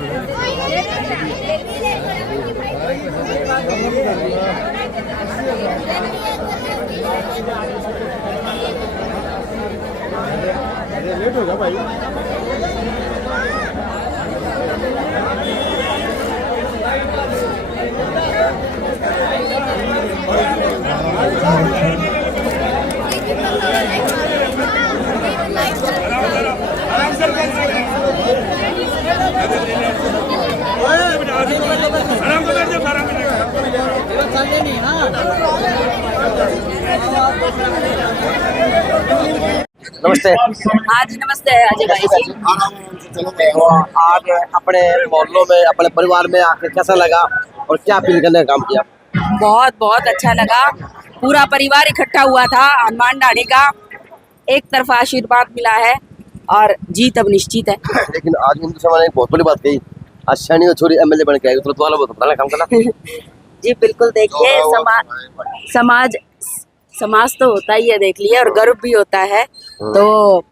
Late होगा भाई। नमस्ते। हाँ जी नमस्ते अजय भाई जी। तो आज अपने मोहल्लों में अपने परिवार में आके कैसा लगा और क्या अपील करने का काम किया? बहुत बहुत अच्छा लगा। पूरा परिवार इकट्ठा हुआ था। हनुमान ढाणी का एक तरफा आशीर्वाद मिला है और जीत अब निश्चित है। लेकिन आज हिंदू समाज ने एक बहुत बड़ी बात कही, आज सैनी छोरी एमएलए बन के आई, तो वाला बहुत बड़ा काम करना। जी बिल्कुल, देखिए समाज तो होता ही है, देख लिए, और गर्व भी होता है। तो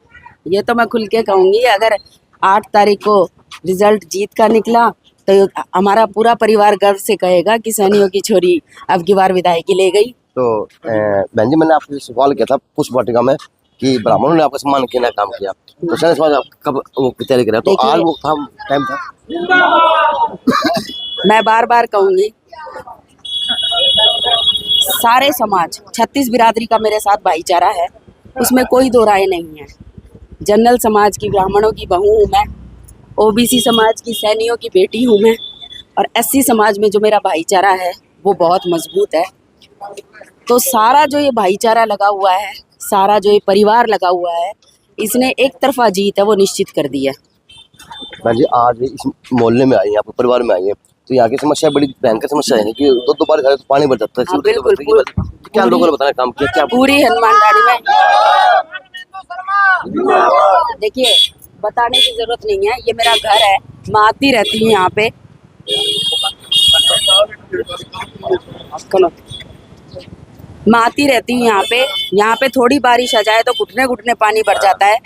ये तो मैं खुल के कहूँगी, अगर 8 तारीख को रिजल्ट जीत का निकला तो हमारा पूरा परिवार गर्व से कहेगा कि सैनियों की छोरी अब की बार विधायकी ले गई। तो बहन जी, मैंने आपसे सवाल किया था पुष्प वाटिका में कि ब्राह्मणों ने आपका सम्मान किया काम किया, तो सैनिक समाज कब वो तैयारी करा, तो आज वो टाइम था। मैं बार बार कहूँगी, सारे समाज 36 बिरादरी का मेरे साथ भाईचारा है, उसमें कोई दो राय नहीं है। जनरल समाज की ब्राह्मणों की बहू हूँ मैं, ओबीसी समाज की सैनियों की बेटी हूँ मैं, और एससी समाज में जो मेरा भाईचारा है वो बहुत मजबूत है। तो सारा जो ये भाईचारा लगा हुआ है, सारा जो ये परिवार लगा हुआ है, इसने एक तरफा जीत है वो निश्चित कर दी है। जी आज इस मोहल्ले में आई है, आपके परिवार में आई है, तो यहाँ की समस्या बड़ी भयंकर समस्या है कि दो बार तो पानी भर जाता है। हाँ, बिल्कुल, क्या लोगों ने बताया काम किया क्या पूरी हनुमान ढाणी में? देखिए, बताने की जरूरत नहीं है, ये मेरा घर है, मैं आती रहती हूँ यहाँ पे। मैं आती रहती हूँ यहाँ पे थोड़ी बारिश आ जाए तो घुटने घुटने पानी भर जाता है।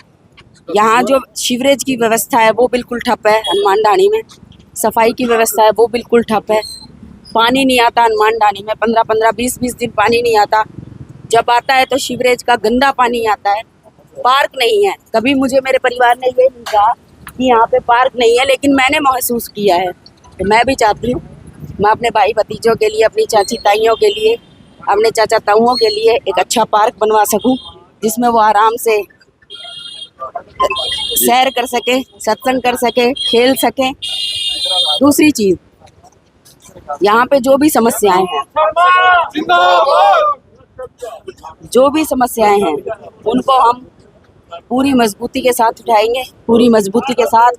यहाँ जो सीवरेज की व्यवस्था है वो बिल्कुल ठप है हनुमान ढाणी में, सफाई की व्यवस्था है वो बिल्कुल ठप है। पानी नहीं आता हनुमान ढाणी में, 15-15, 20-20 दिन पानी नहीं आता। जब आता है तो सीवरेज का गंदा पानी आता है। पार्क नहीं है, कभी मुझे मेरे परिवार ने ये नहीं कहा कि यहाँ पे पार्क नहीं है, लेकिन मैंने महसूस किया है। तो मैं भी चाहती हूँ मैं अपने भाई भतीजों के लिए, अपनी चाची ताइयों के लिए, अपने चाचा ताऊओं के लिए एक अच्छा पार्क बनवा सकूं, जिसमें वो आराम से सैर कर सके, सत्संग कर सके, खेल सके। दूसरी चीज, यहाँ पे जो भी समस्याएं हैं उनको हम पूरी मजबूती के साथ उठाएंगे, पूरी मजबूती के साथ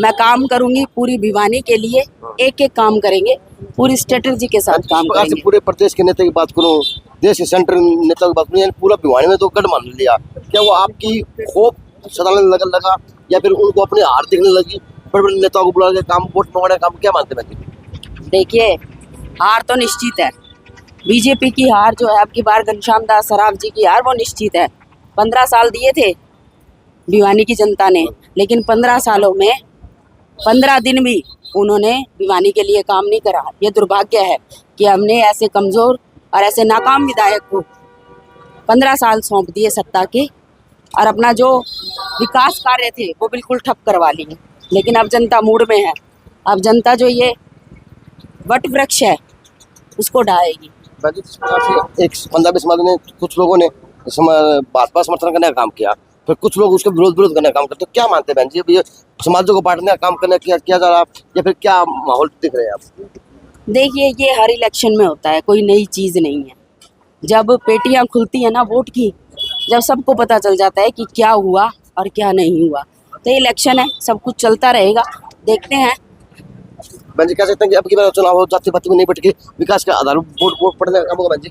मैं काम करूंगी। पूरी भिवानी के लिए एक एक काम करेंगे, पूरी स्ट्रेटजी के साथ काम करेंगे। पूरे प्रदेश के नेता की बात करूं, देश के सेंट्रल नेता की बात करूं, पूरा भिवानी में तो गढ़ मान लिया, क्या वो आपकी होप सदाने लगा या फिर उनको अपनी हार दिखने लगी? बड़े बड़े नेताओं को बुला के काम, वोट मंगवाने का काम, क्या मानते हैं? देखिए, हार तो निश्चित है। बीजेपी की हार जो है, अब की बार घनश्याम दास सराफ जी की हार वो निश्चित है। 15 साल दिए थे भिवानी की जनता ने, लेकिन 15 सालों में 15 दिन भी उन्होंने भिवानी के लिए काम नहीं करा। ये दुर्भाग्य है कि हमने ऐसे कमजोर और ऐसे नाकाम विधायक को 15 साल सौंप दिए सत्ता के, और अपना जो विकास कार्य थे वो बिल्कुल ठप करवा लिए। लेकिन अब जनता मूड में है, अब जनता जो ये वट वृक्ष है उसको ढाएगी। एक पंजाबी समाज ने, कुछ लोगों ने भाजपा समर्थन करने का काम किया, फिर कुछ लोग उसके विरोध करने का काम करते, तो क्या मानते हैं बहन जी, ये समाजों को बांटने का काम करने किया जा रहा है या फिर क्या माहौल दिख रहे हैं आप? देखिए, ये हर इलेक्शन में होता है, कोई नई चीज़ नहीं है। जब पेटियां खुलती है ना वोट की, जब सबको पता चल जाता है कि क्या हुआ और क्या नहीं हुआ, तो इलेक्शन है, सब कुछ चलता रहेगा, देखते हैं। बहन जी कह सकते हैं कि अब की बार चुनाव हो, जाति पाति में नहीं भटके, विकास के आधार वोट पड़ने का काम होगा बहन जी?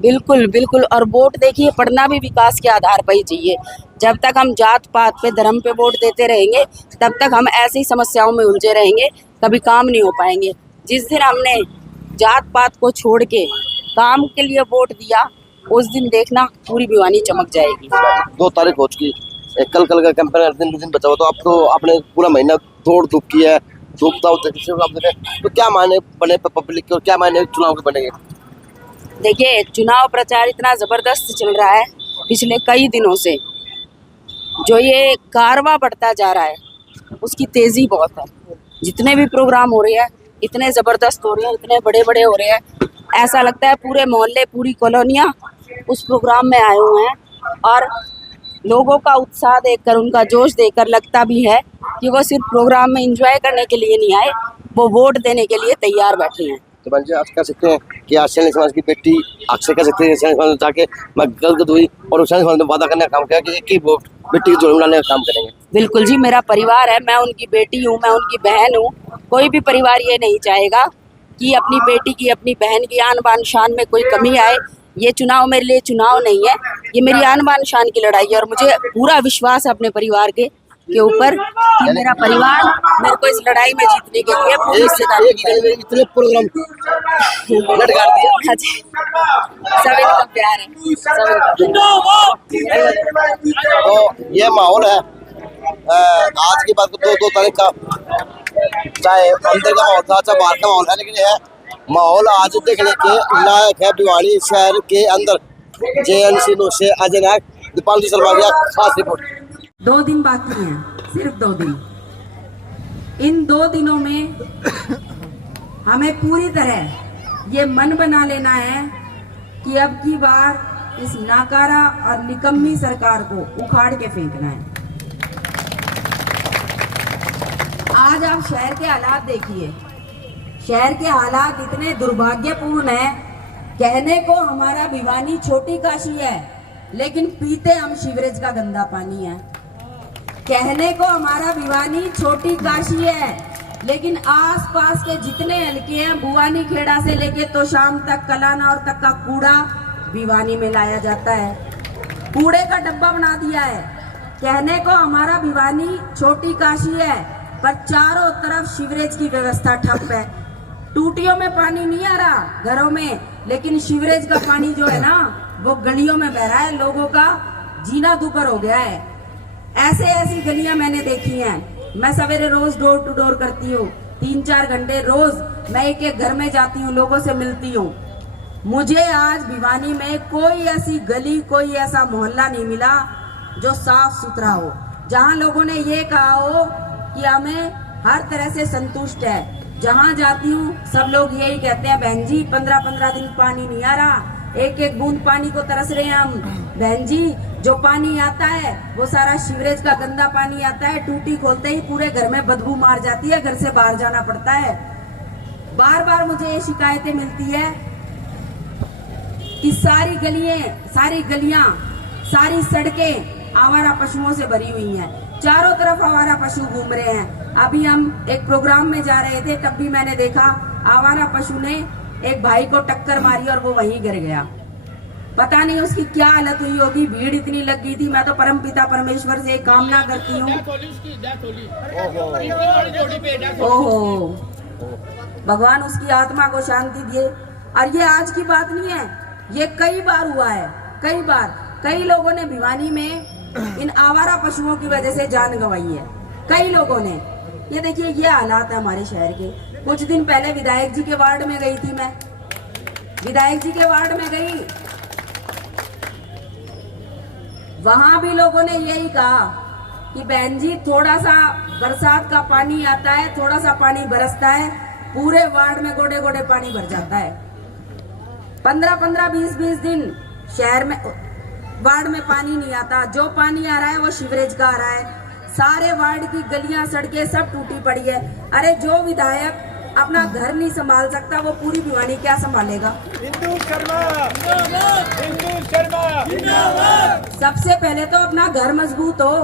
बिल्कुल बिल्कुल, और वोट देखिए पढ़ना भी विकास के आधार पर ही चाहिए। जब तक हम जात पात पे, धर्म पे वोट देते रहेंगे, तब तक हम ऐसी समस्याओं में उलझे रहेंगे, कभी काम नहीं हो पाएंगे। जिस दिन हमने जात पात को छोड़ के काम के लिए वोट दिया, उस दिन देखना पूरी भिवानी चमक जाएगी। 2 तारीख हो चुकी, कल का कैंपेन दिन बचा हुआ, तो आप तो आपने पूरा महीना दौड़ धूप की है, धूप दाव देते, तो क्या मायने बने पब्लिक के और क्या मायने चुनाव के बनेंगे? देखिए, चुनाव प्रचार इतना ज़बरदस्त चल रहा है पिछले कई दिनों से। जो ये कारवां बढ़ता जा रहा है उसकी तेज़ी बहुत है। जितने भी प्रोग्राम हो रहे हैं इतने ज़बरदस्त हो रहे हैं, इतने बड़े बड़े हो रहे हैं, ऐसा लगता है पूरे मोहल्ले पूरी कॉलोनियाँ उस प्रोग्राम में आए हुए हैं। और लोगों का उत्साह देखकर, उनका जोश देखकर लगता भी है कि वो सिर्फ प्रोग्राम में एंजॉय करने के लिए नहीं आए, वो वोट देने के लिए तैयार बैठे हैं। तो बन जी, आप कह सकते हैं कि आज सैनिक समाज की बेटी अक्सर कह सकते हैं सैनिक समाज में जाके मैं गलत हुई और सैनिक समाज में वादा करने का काम किया कि एक ही वोट बेटी की जोड़ी मिलाने का काम करेंगे। बिल्कुल जी, मेरा परिवार है, मैं उनकी बेटी हूँ, मैं उनकी बहन हूँ। कोई भी परिवार ये नहीं चाहेगा कि अपनी बेटी की, अपनी बहन की आन बान शान में कोई कमी आए। ये चुनाव मेरे लिए चुनाव नहीं है, ये मेरी आन बान शान की लड़ाई है। और मुझे पूरा विश्वास है अपने परिवार के ऊपर कि मेरा परिवार मेरे को इस लड़ाई में जीतने के लिए पूरी हिस्सेदारी करेगा। इतने प्रोग्राम लटका दिए। हाँ जी, सब इनका प्यार है, सब इनका। तो ये माहौल है आज की बात को 2 तारीख का, चाहे अंदर का माहौल था चाहे बाहर का माहौल है, लेकिन यह माहौल आज देखने के लायक है। भिवानी शहर के अंदर JNC न्यूज़ से अजय नायक, दीपाल सरवागिया, खास रिपोर्ट। 2 दिन बाकी हैं, सिर्फ 2 दिन। इन 2 दिनों में हमें पूरी तरह ये मन बना लेना है कि अब की बार इस नाकारा और निकम्मी सरकार को उखाड़ के फेंकना है। आज आप शहर के हालात देखिए, शहर के हालात इतने दुर्भाग्यपूर्ण हैं। कहने को हमारा भिवानी छोटी काशी है, लेकिन पीते हम सीवरेज का गंदा पानी है। कहने को हमारा भिवानी छोटी काशी है, लेकिन आसपास के जितने हलके हैं, बुआनी खेड़ा से लेके तो शाम तक कलानौर तक का कूड़ा भिवानी में लाया जाता है। कूड़े का डब्बा बना दिया है। कहने को हमारा भिवानी छोटी काशी है, पर चारों तरफ सीवरेज की व्यवस्था ठप है। टूटियों में पानी नहीं आ रहा घरों में, लेकिन सीवरेज का पानी जो है ना वो गलियों में बह रहा है। लोगों का जीना दुभर हो गया है। ऐसी गलियां मैंने देखी हैं। मैं सवेरे रोज डोर टू डोर करती हूँ, 3-4 घंटे रोज मैं एक घर में जाती हूँ, लोगों से मिलती हूँ। मुझे आज भिवानी में कोई ऐसी गली, कोई ऐसा मोहल्ला नहीं मिला जो साफ सुथरा हो, जहाँ लोगों ने ये कहा हो कि हमें हर तरह से संतुष्ट है। जहाँ जाती हूँ सब लोग यही कहते हैं, बहन जी 15-15 दिन पानी नहीं आ रहा, एक बूंद पानी को तरस रहे हैं हम। बहन जी जो पानी आता है वो सारा सीवरेज का गंदा पानी आता है, टूटी खोलते ही पूरे घर में बदबू मार जाती है, घर से बाहर जाना पड़ता है। बार बार मुझे ये शिकायतें मिलती है कि सारी गलियां, सारी सड़कें आवारा पशुओं से भरी हुई हैं। चारों तरफ आवारा पशु घूम रहे हैं। अभी हम एक प्रोग्राम में जा रहे थे, तब भी मैंने देखा आवारा पशु ने एक भाई को टक्कर मारी और वो वहीं गिर गया। पता नहीं उसकी क्या हालत हुई होगी, भीड़ इतनी लग गई थी। मैं तो परमपिता परमेश्वर से एक कामना करती हूँ, ओहो भगवान उसकी आत्मा को शांति दिए। और ये आज की बात नहीं है, ये कई बार हुआ है, कई बार। कई लोगों ने भिवानी में इन आवारा पशुओं की वजह से जान गंवाई है, कई लोगों ने। ये देखिए, ये हालात है हमारे शहर के। कुछ दिन पहले विधायक जी के वार्ड में गई थी मैं, विधायक जी के वार्ड में गई, वहां भी लोगों ने यही कहा कि बहन जी थोड़ा सा बरसात का पानी आता है, थोड़ा सा पानी बरसता है, पूरे वार्ड में गोडे गोडे पानी भर जाता है। 15-15, 20-20 दिन शहर में वार्ड में पानी नहीं आता। जो पानी आ रहा है वो सीवरेज का आ रहा है। सारे वार्ड की गलियां, सड़कें सब टूटी पड़ी है। अरे जो विधायक अपना घर नहीं संभाल सकता वो पूरी भिवानी क्या संभालेगा? हिंदू शर्मा, हिंदू शर्मा। सबसे पहले तो अपना घर मजबूत हो,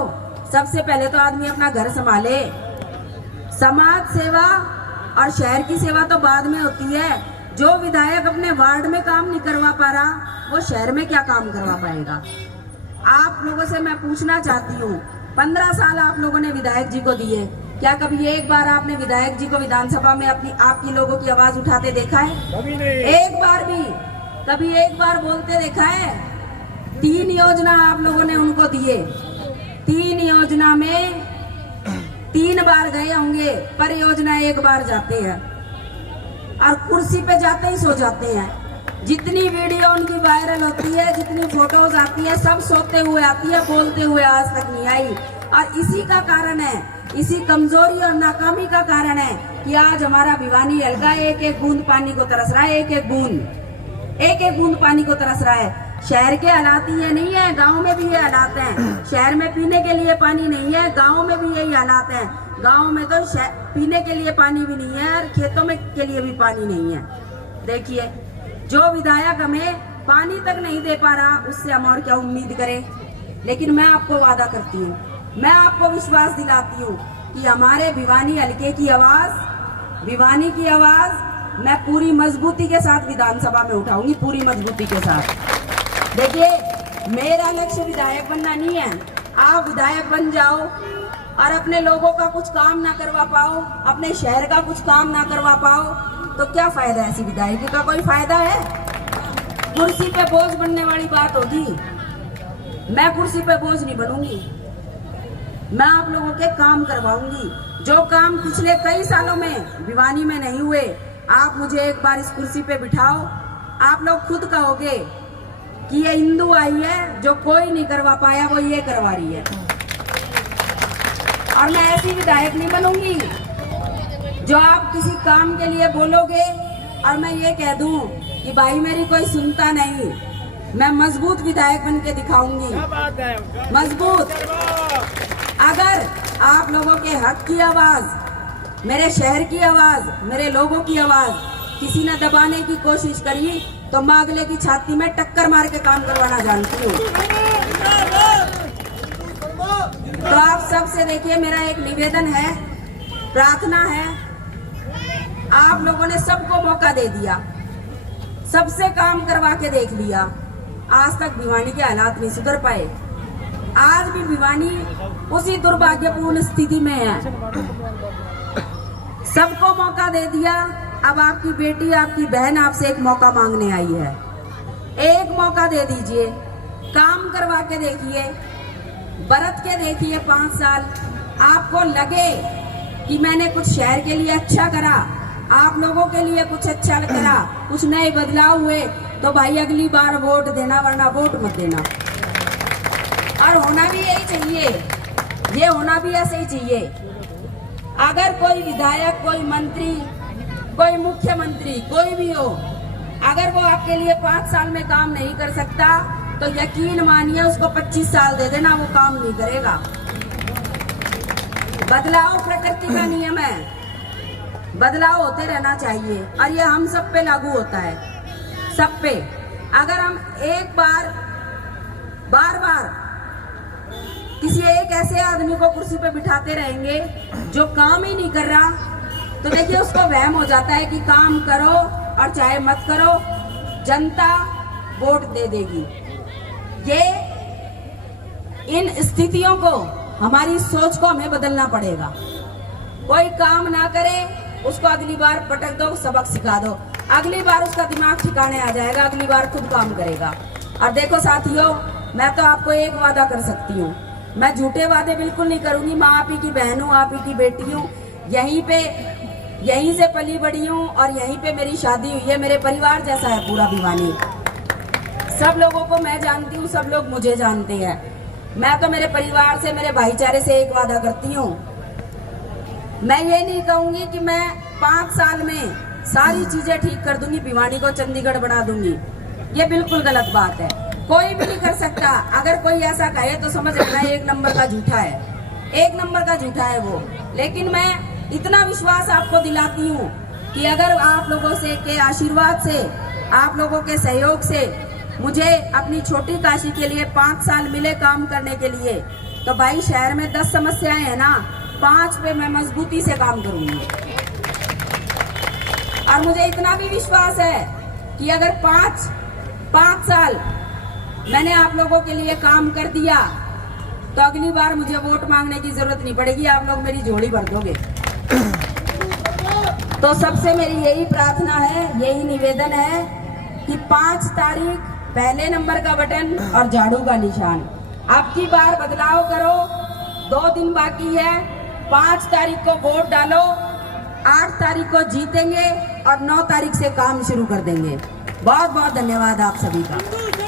सबसे पहले तो आदमी अपना घर संभाले। समाज सेवा और शहर की सेवा तो बाद में होती है। जो विधायक अपने वार्ड में काम नहीं करवा पा रहा वो शहर में क्या काम करवा पाएगा? आप लोगों से मैं पूछना चाहती हूँ, 15 साल आप लोगों ने विधायक जी को दिए, क्या कभी एक बार आपने विधायक जी को विधानसभा में आपकी लोगों की आवाज उठाते देखा है? कभी नहीं। एक बार भी, कभी एक बार बोलते देखा है? 3 योजना आप लोगों ने उनको दिए, 3 योजना में 3 बार गए होंगे, परियोजना 1 बार जाते हैं और कुर्सी पे जाते ही सो जाते हैं। जितनी वीडियो उनकी वायरल होती है, जितनी फोटोज आती है, सब सोते हुए आती है, बोलते हुए आज तक नहीं आई। और इसी का कारण है, इसी कमजोरी और नाकामी का कारण है कि आज हमारा भिवानी हल्का एक एक बूंद पानी को तरस रहा है, एक एक बूंद पानी को तरस रहा है। शहर के हालात ये नहीं है, गांव में भी ये हालात हैं। शहर में पीने के लिए पानी नहीं है, गांव में भी यही हालात हैं। गांव में तो पीने के लिए पानी भी नहीं है और खेतों में के लिए भी पानी नहीं है। देखिए, जो विधायक हमें पानी तक नहीं दे पा रहा, उससे हम और क्या उम्मीद करें। लेकिन मैं आपको वादा करती हूँ, मैं आपको विश्वास दिलाती हूँ कि हमारे भिवानी हल्के की आवाज, भिवानी की आवाज मैं पूरी मजबूती के साथ विधानसभा में उठाऊंगी, पूरी मजबूती के साथ। देखिए, मेरा लक्ष्य विधायक बनना नहीं है। आप विधायक बन जाओ और अपने लोगों का कुछ काम ना करवा पाओ, अपने शहर का कुछ काम ना करवा पाओ, तो क्या फायदा है? ऐसी विधायकी का कोई फायदा है? कुर्सी पे बोझ बनने वाली बात होगी। मैं कुर्सी पे बोझ नहीं बनूंगी, मैं आप लोगों के काम करवाऊंगी। जो काम पिछले कई सालों में भिवानी में नहीं हुए, आप मुझे एक बार इस कुर्सी पे बिठाओ, आप लोग खुद कहोगे कि ये हिंदू आई है, जो कोई नहीं करवा पाया वो ये करवा रही है। और मैं ऐसी विधायक नहीं बनूंगी जो आप किसी काम के लिए बोलोगे और मैं ये कह दूं कि भाई मेरी कोई सुनता नहीं। मैं मजबूत विधायक बन के दिखाऊंगी, मजबूत। अगर आप लोगों के हक की आवाज, मेरे शहर की आवाज, मेरे लोगों की आवाज किसी ने दबाने की कोशिश करी, तो मैं अगले की छाती में टक्कर मार के काम करवाना जानती हूँ। तो आप सबसे देखिए, मेरा एक निवेदन है, प्रार्थना है। आप लोगों ने सबको मौका दे दिया, सबसे काम करवा के देख लिया, आज तक भिवानी के हालात नहीं सुधर पाए। आज भी भिवानी उसी दुर्भाग्यपूर्ण स्थिति में है। सबको मौका दे दिया, अब आपकी बेटी, आपकी बहन आपसे एक मौका मांगने आई है। एक मौका दे दीजिए, काम करवा के देखिए, बरत के देखिए 5 साल। आपको लगे कि मैंने कुछ शहर के लिए अच्छा करा, आप लोगों के लिए कुछ अच्छा करा, कुछ नए बदलाव हुए, तो भाई अगली बार वोट देना, वरना वोट मत देना। और होना भी यही चाहिए, ये होना भी ऐसे ही चाहिए। अगर कोई विधायक, कोई मंत्री, कोई मुख्यमंत्री, कोई भी हो, अगर वो आपके लिए 5 साल में काम नहीं कर सकता, तो यकीन मानिए उसको 25 साल दे देना, वो काम नहीं करेगा। बदलाव प्रकृति का नियम है, बदलाव होते रहना चाहिए और ये हम सब पे लागू होता है, सब पे। अगर हम एक बार बार किसी एक ऐसे आदमी को कुर्सी पे बिठाते रहेंगे जो काम ही नहीं कर रहा, तो देखिए उसको वहम हो जाता है कि काम करो और चाहे मत करो, जनता वोट दे देगी। ये इन स्थितियों को, हमारी सोच को हमें बदलना पड़ेगा। कोई काम ना करे, उसको अगली बार पटक दो, सबक सिखा दो, अगली बार उसका दिमाग ठिकाने आ जाएगा, अगली बार खुद काम करेगा। और देखो साथियों, मैं तो आपको एक वादा कर सकती हूँ, मैं झूठे वादे बिल्कुल नहीं करूंगी। मैं आप ही की बहन हूँ, आप ही की बेटी हूँ, यहीं से पली बड़ी हूँ और यहीं पे मेरी शादी हुई है। मेरे परिवार जैसा है पूरा भिवानी, सब लोगों को मैं जानती हूँ, सब लोग मुझे जानते हैं। मैं तो मेरे परिवार से, मेरे भाईचारे से एक वादा करती हूँ, मैं ये नहीं कहूंगी कि मैं 5 साल में सारी चीजें ठीक कर दूंगी, भिवानी को चंडीगढ़ बना दूंगी। ये बिल्कुल गलत बात है, कोई भी नहीं कर सकता। अगर कोई ऐसा कहे तो समझ लेना 1 नंबर का झूठा है, 1 नंबर का झूठा है वो। लेकिन मैं इतना विश्वास आपको दिलाती हूँ कि अगर आप लोगों से के आशीर्वाद से, आप लोगों के सहयोग से मुझे अपनी छोटी काशी के लिए 5 साल मिले काम करने के लिए, तो भाई शहर में 10 समस्याएं हैं ना, 5 पे मैं मजबूती से काम करूंगी। और मुझे इतना भी विश्वास है कि अगर 5 साल मैंने आप लोगों के लिए काम कर दिया, तो अगली बार मुझे वोट मांगने की जरूरत नहीं पड़ेगी, आप लोग मेरी झोली भर दोगे। तो सबसे मेरी यही प्रार्थना है, यही निवेदन है कि 5 तारीख पहले नंबर का बटन और झाड़ू का निशान। अब की बार बदलाव करो, 2 दिन बाकी है, 5 तारीख को वोट डालो, 8 तारीख को जीतेंगे और 9 तारीख से काम शुरू कर देंगे। बहुत बहुत धन्यवाद आप सभी का।